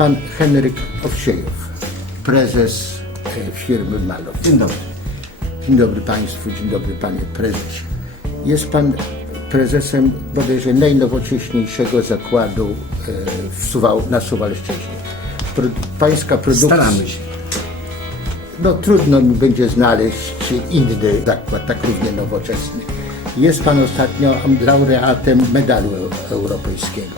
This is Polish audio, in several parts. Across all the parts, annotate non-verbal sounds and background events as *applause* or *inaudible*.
pan Henryk Owsiejow, prezes e, firmy Malow. Dzień dobry. Dzień dobry Państwu, dzień dobry Panie Prezesie. Jest Pan prezesem bodajże najnowocześniejszego zakładu e, w Suwał, na Suwalszczyźnie. Pro, pańska produkcja... Staramy się. No trudno mi będzie znaleźć inny zakład tak równie nowoczesny. Jest Pan ostatnio laureatem medalu eu- europejskiego.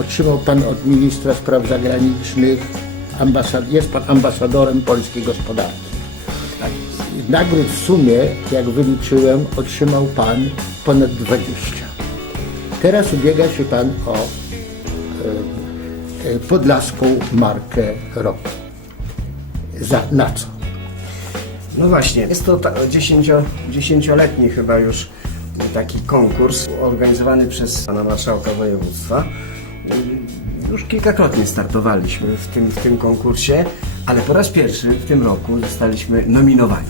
Otrzymał Pan od ministra spraw zagranicznych, ambasad- jest Pan ambasadorem polskiej gospodarki. Nagród w sumie, jak wyliczyłem, otrzymał Pan ponad 20. Teraz ubiega się Pan o e, e, podlaską markę roku. Za, na co? No właśnie, jest to dziesięcio, dziesięcioletni chyba już taki konkurs organizowany przez pana marszałka województwa. Już kilkakrotnie startowaliśmy w tym, w tym konkursie, ale po raz pierwszy w tym roku zostaliśmy nominowani.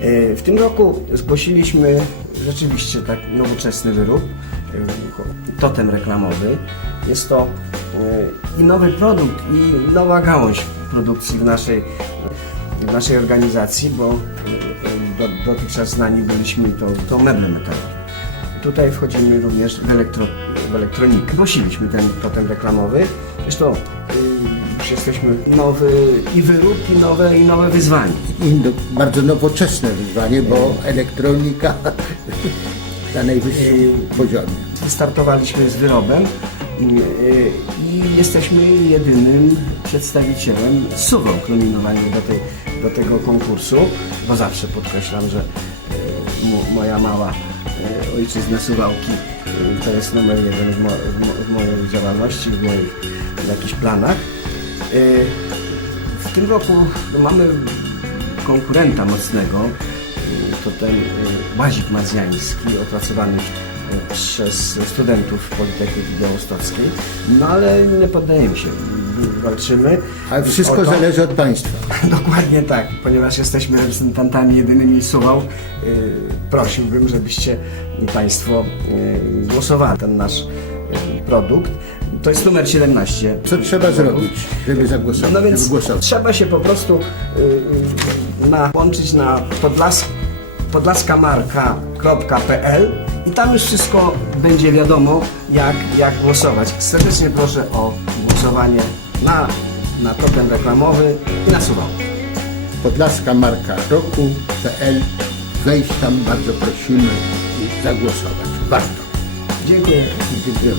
E, W tym roku zgłosiliśmy rzeczywiście tak nowoczesny wyrób, e, totem reklamowy. Jest to e, i nowy produkt, i nowa gałąź produkcji w naszej, w naszej organizacji, bo do, dotychczas znani byliśmy to, to meble metalowe. Tutaj wchodzimy również w, elektro, w elektronikę. Zgłosiliśmy ten totem reklamowy. Zresztą y, już jesteśmy nowy i wyrób, i nowe, i nowe wyzwanie. inno, bardzo nowoczesne wyzwanie, bo elektronika *laughs* na najwyższym poziomie. Startowaliśmy z wyrobem y, i jesteśmy jedynym przedstawicielem SUWO nominowani do, tej, do tego konkursu, bo zawsze podkreślam, że mo- moja mała y, ojczyzna Suwałki y, to jest numer jeden w, mo, w, mo, w mojej działalności, w moich jakichś planach. W tym roku mamy konkurenta mocnego, to ten Łazik Mazjański, opracowany przez studentów Politechniki Białostockiej. No ale nie poddajemy się, walczymy. Ale wszystko to- zależy od Państwa. *laughs* Dokładnie tak, ponieważ jesteśmy reprezentantami jedynymi Suwał, y, prosiłbym, żebyście Państwo y, głosowali ten nasz y, produkt. To jest numer 17. Co trzeba zrobić, żeby zagłosować? No więc trzeba się po prostu y, y, nałączyć na podlas, podlaskamarka.pl i tam już wszystko będzie wiadomo, jak, jak głosować. Serdecznie proszę o głosowanie na, na totem reklamowy i na suwał. Podlaska marka roku.pl Wejść tam bardzo prosimy i zagłosować. Warto. Dziękuję. Dziękuję.